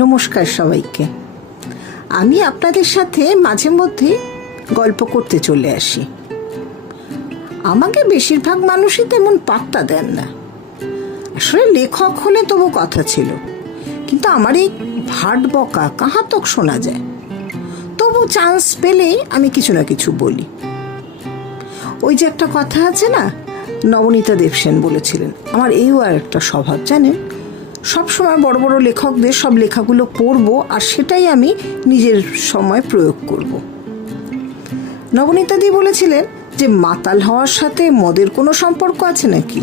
নমস্কার সবাইকে। আমি আপনাদের সাথে মাঝে মধ্যে গল্প করতে চলে আসি। আমাকে বেশিরভাগ মানুষই তেমন পাত্তা দেন না। আসলে লেখক হলে তবু কথা ছিল, কিন্তু আমার এই ভাট বকা কাহাতক শোনা যায়। তবু চান্স পেলেই আমি কিছু না কিছু বলি। ওই যে একটা কথা আছে না, নবনীতা দেবসেন বলেছিলেন, আমার এইও আর একটা স্বভাব জানেন, সবসময় বড় বড় লেখকদের সব লেখাগুলো পড়বো আর সেটাই আমি নিজের সময় প্রয়োগ করব। নবনীতাদি বলেছিলেন যে মাতাল হওয়ার সাথে মদের কোনো সম্পর্ক আছে নাকি?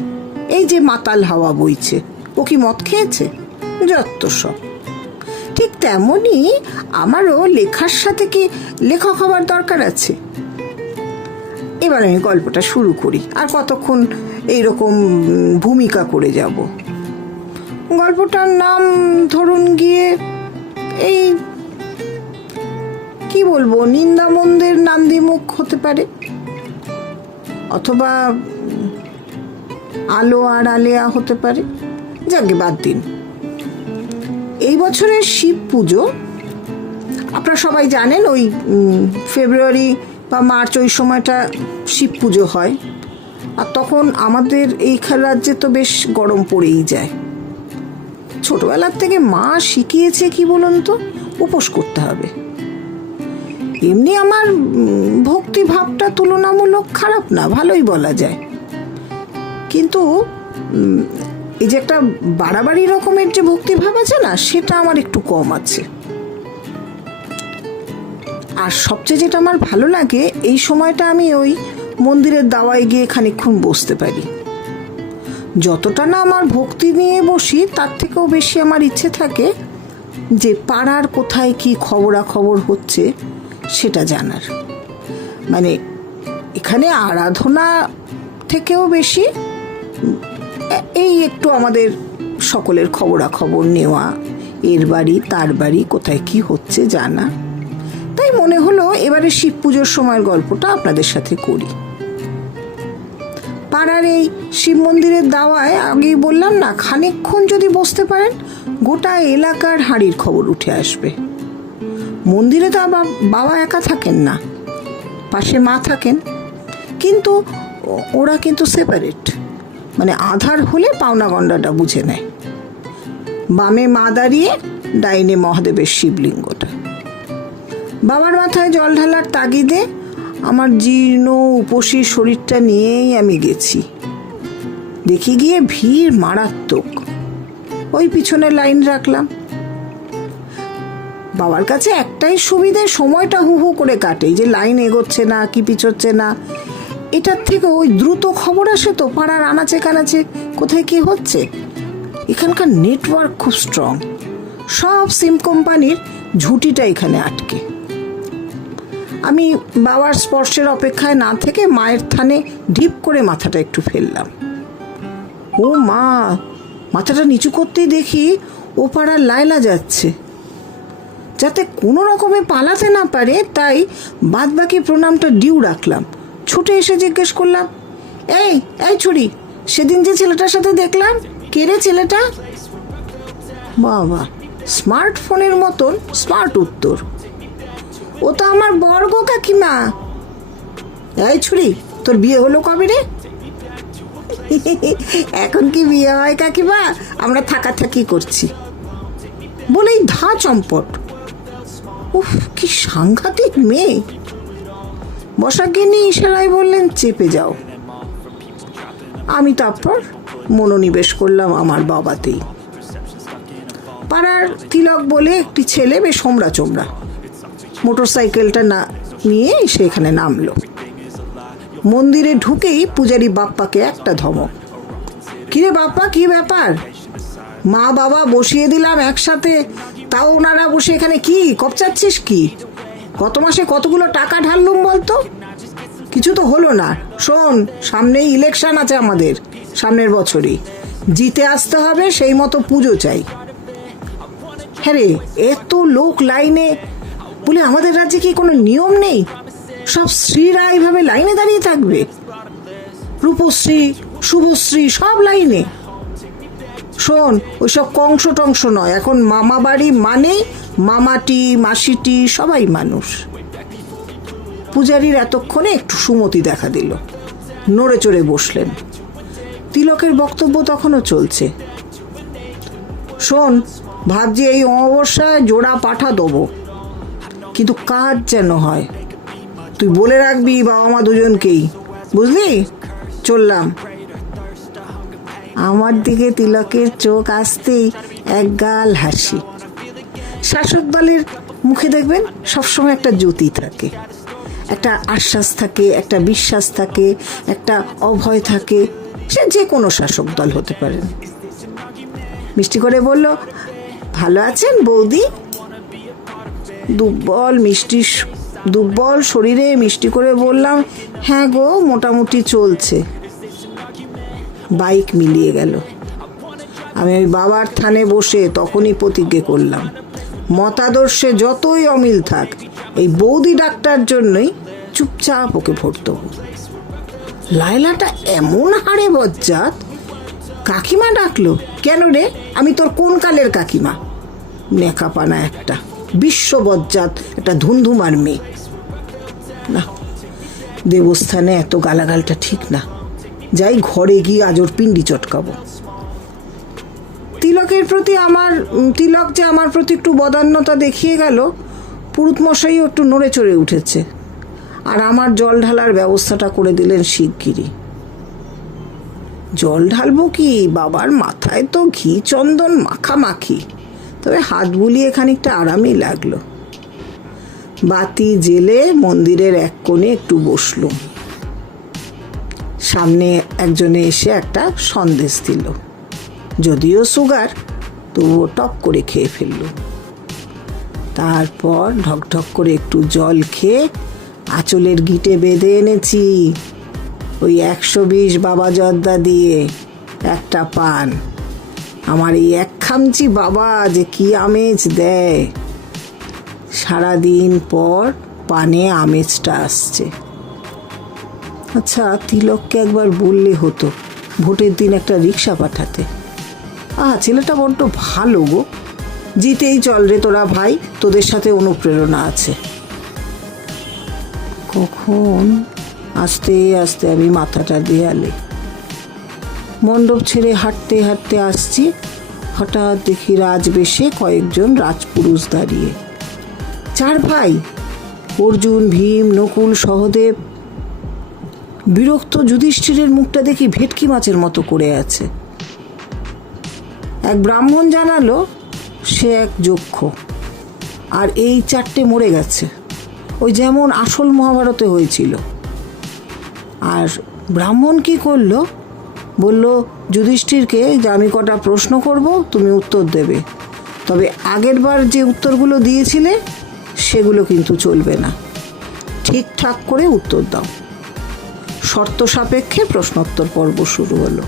এই যে মাতাল হাওয়া বইছে, ও কি মদ খেয়েছে? যত সব। ঠিক তেমনই আমারও লেখার সাথে কি লেখক হবার দরকার আছে? এবার আমি গল্পটা শুরু করি, আর কতক্ষণ এইরকম ভূমিকা করে যাব। গল্পটার নাম ধরুন গিয়ে এই কি বলবো, নিন্দামন্দের নান্দিমুখ হতে পারে, অথবা আলো আর আলেয়া হতে পারে। যাকে বাদ দিন। এই বছরের শিব পুজো আপনারা সবাই জানেন, ওই ফেব্রুয়ারি বা মার্চ ওই সময়টা শিব পুজো হয়। আর তখন আমাদের এইখান রাজ্যে তো বেশ গরম পড়েই যায়। ছোটবেলার থেকে মা শিখিয়েছে কি বলুন তো, উপোস করতে হবে। এমনি আমার ভক্তিভাবটা তুলনামূলক খারাপ না, ভালোই বলা যায়। কিন্তু এই যে একটা বাড়াবাড়ি রকমের যে ভক্তিভাব আছে না, সেটা আমার একটু কম আছে। আর সবচেয়ে যেটা আমার ভালো লাগে, এই সময়টা আমি ওই মন্দিরের দাওয়ায় গিয়ে খানিকক্ষণ বসতে পারি। যতটা না আমার ভক্তি নিয়ে বসি, তার থেকেও বেশি আমার ইচ্ছে থাকে যে পাড়ার কোথায় কি খবরাখবর হচ্ছে সেটা জানার। মানে এখানে আরাধনা থেকেও বেশি এই একটু আমাদের সকলের খবরাখবর নেওয়া, এর বাড়ি তার বাড়ি কোথায় কি হচ্ছে জানা। তাই মনে হলো এবারে শিব পুজোর সময়ের গল্পটা আপনাদের সাথে করি। পাড়ার এই শিব মন্দিরের দাওয়ায় আগেই বললাম না, খানিকক্ষণ যদি বসতে পারেন গোটা এলাকার হাঁড়ির খবর উঠে আসবে। মন্দিরে তো আবার বাবা একা থাকেন না, পাশে মা থাকেন, কিন্তু ওরা কিন্তু সেপারেট। মানে আধার হলে পাওনা গন্ডাটা বুঝে নেয়। বামে মা দাঁড়িয়ে, ডাইনে মহাদেবের শিবলিঙ্গটা। বাবার মাথায় জল ঢালার তাগিদে আমার জীর্ণ উপসী শরীরটা নিয়েই আমি গেছি। দেখি গিয়ে ভিড় মারাত্মক। ওই পিছনে লাইন রাখলাম। বাবার কাছে একটাই সুবিধে, সময়টা হু হু করে কাটে, যে লাইন এগোচ্ছে না কি পিছোচ্ছে না। এটার থেকে ওই দ্রুত খবর আসে তো পাড়ার আনাচে কানাচে কোথায় কি হচ্ছে। এখানকার নেটওয়ার্ক খুব স্ট্রং, সব সিম কোম্পানির ঝুঁটিটা এখানে আটকে। আমি বাবার স্পর্শের অপেক্ষায় না থেকে মায়ের থানে ঢিপ করে মাথাটা একটু ফেললাম। ও মা! মাথাটা নিচু করতেই দেখি ও পাড়ার লায়লা যাচ্ছে। যাতে কোনো রকমে পালাতে না পারে, তাই বাদ বাকি প্রণামটা ডিউ রাখলাম। ছুটে এসে জিজ্ঞেস করলাম, এই এই ছুরি, সেদিন যে ছেলেটার সাথে দেখলাম, কে রে ছেলেটা? বাবা, স্মার্টফোনের মতন স্মার্ট উত্তর। ও তো আমার বর্গ কাকিমা। এই ছুরি, তোর বিয়ে হলো কবে রে? এখন কি বিয়ে হয় কাকিমা, আমরা থাকাথাকি করছি বলেই ধা চম্পট। উফ, কি সাংঘাতিক মেয়ে। বসাজ্ঞানী ইশারায় বললেন, চেপে যাও। আমি তারপর মনোনিবেশ করলাম আমার বাবাতেই। পাড়ার তিলক বলে একটি ছেলে, বেশ হোমরা চোমরা, মোটরসাইকেলটা না নিয়ে সেখানে নামলো। মন্দিরে ঢুকেই পূজারি বাপ্পাকে একটা ধমক। কিরে বাপ্পা, কি ব্যাপার? মা বাবা বসিয়ে দিলাম একসাথে, তাও ওনারা বসে এখানে কি কপচাচ্ছিস? কি গত মাসে কতগুলো টাকা ঢাললুম বলতো? কিছু তো হলো না। শোন, সামনেই ইলেকশন আছে আমাদের, সামনের বছরই জিতে আসতে হবে, সেই মতো পুজো চাই। হ্যাঁ রে, এত লোক লাইনে বলে আমাদের রাজ্যে কি কোনো নিয়ম নেই? সব স্ত্রীরা এইভাবে লাইনে দাঁড়িয়ে থাকবে? রূপশ্রী, শুভশ্রী সব লাইনে। শোন, ওইসব কংস টংস নয়, এখন মামা বাড়ি মানেই মামাটি মাসিটি সবাই মানুষ। পূজারীর এতক্ষণে একটু সুমতি দেখা দিল, নড়ে চড়ে বসলেন। তিলকের বক্তব্য তখনও চলছে। শোন, ভাবছি এই অমাবস্যায় জোড়া পাঠা দেবো, কিন্তু কাজ যেন হয়। তুই বলে রাখবি বাবা মা দুজনকেই, বুঝলি? চললাম। আমার দিকে তিলকের চোখ আসতেই একগাল হাসি। শাসক দলের মুখে দেখবেন সবসময় একটা জ্যোতি থাকে, একটা আশ্বাস থাকে, একটা বিশ্বাস থাকে, একটা অভয় থাকে। সে যে কোনো শাসক দল হতে পারেন। মিষ্টি করে বলল, ভালো আছেন বৌদি? দুর্বল শরীরে মিষ্টি করে বললাম, হ্যাঁ গো, মোটামুটি চলছে। বাইক মিলিয়ে গেল। আমি ওই বাবার থানে বসে তখনই প্রতিজ্ঞা করলাম, মতাদর্শে যতই অমিল থাক, এই বৌদি ডাক্তার জন্যই চুপচাপ ওকে ভোট দেবো। লায়লাটা এমন হাড়ে বজ্জাত, কাকিমা ডাকলো। কেন রে, আমি তোর কোন কালের কাকিমা? নেকাপানা একটা, বিশ্ব বজ্জাত একটা ধুমধুমার মেয়ে। না, দেবস্থানে এত গালাগালটা ঠিক না। যাই ঘরে গিয়ে আজ ওর পিন্ডি চটকাবো। তিলক যে আমার প্রতি একটু বদান্যতা দেখিয়ে গেল, পুরুত মশাইও একটু নড়ে চড়ে উঠেছে, আর আমার জল ঢালার ব্যবস্থাটা করে দিলেন শিগগিরই। জল ঢালবো কি, বাবার মাথায় তো ঘি চন্দন মাখামাখি, তবে হাত বুলিয়ে খানিকটা আরামই লাগলো। বাতি জেলে মন্দিরের এক কোণে একটু বসলুম। সামনে একজনে এসে একটা সন্দেশ দিল, যদিও সুগার, তবুও টপ করে খেয়ে ফেলল। তারপর ঢকঢক করে একটু জল খেয়ে আঁচলের গিটে বেঁধে এনেছি ওই 120 বাবা জর্দা দিয়ে একটা পান। আমার এই এক খামচি বাবা যে কি আমেজ দেয়, সারাদিন পর পানে আমেজটা আসছে। আচ্ছা, তিলককে একবার বললে হতো ভোটের দিন একটা রিক্সা পাঠাতে। ছেলেটা বড্ড ভালো গো, জিতেই চল রে তোরা ভাই, তোদের সাথে অনুপ্রেরণা আছে। কখন আস্তে আস্তে আমি মাথাটা দেয়ালে, মণ্ডপ ছেড়ে হাঁটতে হাঁটতে আসছি, হঠাৎ দেখি রাজবেশে কয়েকজন রাজপুরুষ দাঁড়িয়ে। 4 ভাই, অর্জুন, ভীম, নকুল, সহদেব। বিরক্ত যুধিষ্ঠিরের মুখটা দেখি ভেটকি মাছের মতো করে আছে। এক ব্রাহ্মণ জানালো সে এক যক্ষ, আর এই 4টে মরে গেছে, ওই যেমন আসল মহাভারতে হয়েছিল। আর ব্রাহ্মণ কি করলো, বলল যুধিষ্ঠিরকে যে আমি কটা প্রশ্ন করব, তুমি উত্তর দেবে, তবে আগের বার যে উত্তরগুলো দিয়েছিলে সেগুলো কিন্তু চলবে না, ঠিকঠাক করে উত্তর দাও। শর্ত সাপেক্ষে প্রশ্নোত্তর পর্ব শুরু হলো।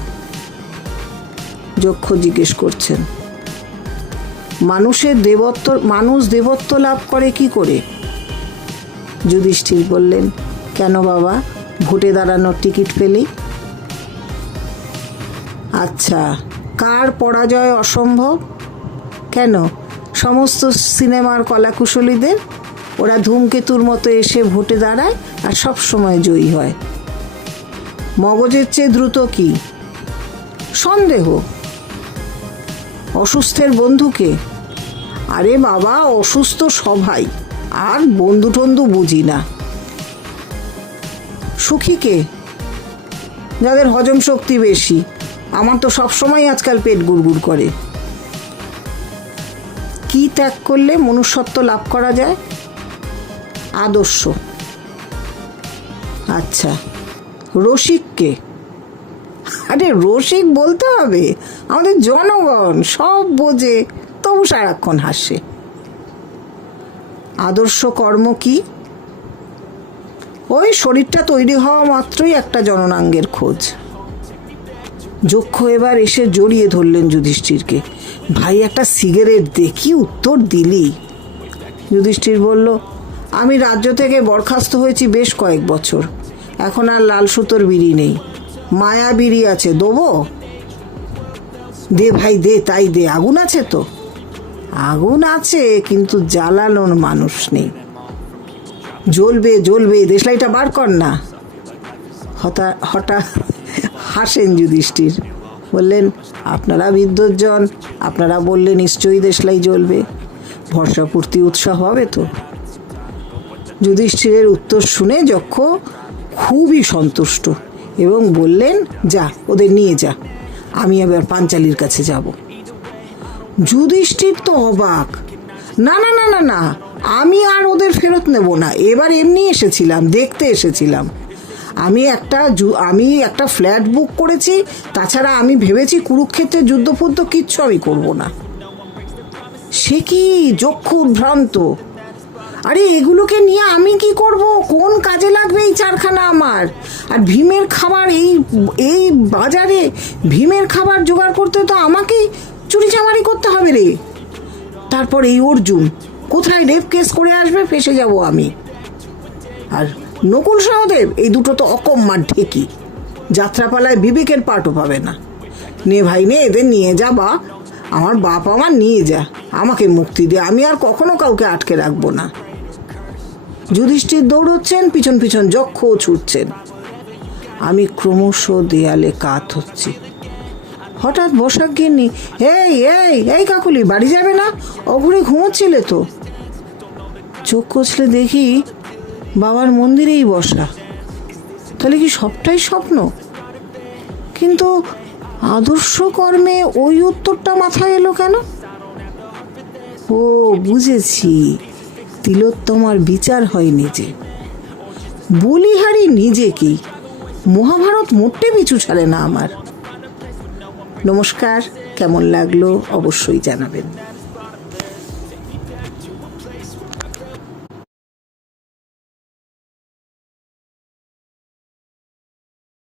যক্ষ জিজ্ঞেস করছেন, মানুষ দেবত্ব লাভ করে কি করে? যুধিষ্ঠির বললেন, কেন বাবা, ভোটে দাঁড়ানোর টিকিট পেলেই? আচ্ছা, কার পরাজয় অসম্ভব? কেন, সমস্ত সিনেমার কলাকুশলীদের। ওরা ধূমকেতুর মতো এসে ভোটে দাঁড়ায় আর সব সময় জয়ী হয়। মগজের চেয়ে দ্রুত কি? সন্দেহ। অসুস্থের বন্ধুকে? আরে বাবা, অসুস্থ সবাই, আর বন্ধু টন্ধু বুঝি না। সুখীকে? যাদের হজম শক্তি বেশি। আমার তো সবসময় আজকাল পেট গুড়গুড় করে। কি ত্যাগ করলে মনুষ্যত্ব লাভ করা যায়? আদর্শ। আচ্ছা, রসিককে? আরে রসিক বলতে হবে, আমাদের জনগণ সব বোঝে, তবু সারাক্ষণ হাসে। আদর্শ কর্ম কি? ওই শরীরটা তৈরি হওয়া মাত্রই একটা জননাঙ্গের খোঁজ। যক্ষ এবার এসে জড়িয়ে ধরলেন যুধিষ্ঠিরকে। ভাই, একটা সিগারেট দেখি, উত্তর দিলি। যুধিষ্ঠির বলল, আমি রাজ্য থেকে বরখাস্ত হয়েছি বেশ কয়েক বছর, এখন আর লাল সুতোর বিড়ি নেই, মায়া বিড়ি আছে, দেবো? দে ভাই দে, তাই দে। আগুন আছে তো? আগুন আছে, কিন্তু জ্বালানোর মানুষ নেই। জ্বলবে জ্বলবে, দেশলাইটা বার কর না। হঠাৎ হাসেন যুধিষ্ঠির, বললেন, আপনারা বিদ্বজ্জন, আপনারা বললে নিশ্চয়ই দেশলাই জ্বলবে, ভরসাপূর্তি উৎসব হবে তো। যুধিষ্ঠিরের উত্তর শুনে যক্ষ খুবই সন্তুষ্ট এবং বললেন, যা, ওদের নিয়ে যা, আমি এবার পাঞ্চালির কাছে যাব। যুধিষ্ঠির তো অবাক, না না না না না, আমি আর ওদের ফেরত নেব না, এবার এমনি এসেছিলাম, দেখতে এসেছিলাম। আমি একটা ফ্ল্যাট বুক করেছি, তাছাড়া আমি ভেবেছি কুরুক্ষেত্রের যুদ্ধফুদ্ধ কিচ্ছু আমি করব না। সে কি যক্ষ উদ্ভ্রান্ত, আরে এগুলোকে নিয়ে আমি কি করব, কোন কাজে লাগবে এই চারখানা আমার? আর ভীমের খাবার, এই বাজারে ভীমের খাবার জোগাড় করতে তো আমাকেই চুরিচামারি করতে হবে রে। তারপর এই অর্জুন কোথায় রেপ কেস করে আসবে, ফেসে যাব আমি। আর নকুল সহদেব, এই দুটো তো অকম্মার ঢেকি, যাত্রাপালায় বিবেকের পাটও পাবে না। নে ভাই নে, এদের নিয়ে যা, বা আমার বাপ আমার নিয়ে যা, আমাকে মুক্তি দে, আমি আর কখনো কাউকে আটকে রাখবো না। যুধিষ্ঠির দৌড়চ্ছেন, পিছন পিছন যক্ষও ছুটছেন। আমি ক্রমশ দেয়ালে কাত হচ্ছি। হঠাৎ বসাক গিন্নি, এই এই এই কাকুলি, বাড়ি যাবে না? অঘুরে ঘুমোচ্ছিলে তো। চোখ কচলে দেখি বাবার মন্দিরেই বসা। তাহলে কি সবটাই স্বপ্ন? কিন্তু আদর্শ কর্মে ওই উত্তরটা মাথায় এলো কেন? ও বুঝেছি, তিলোত্তমার বিচার হয়নি যে, বলিহারি নিজেকেই। মহাভারত মোটে পিছু ছাড়ে না আমার। নমস্কার, কেমন লাগলো অবশ্যই জানাবেন।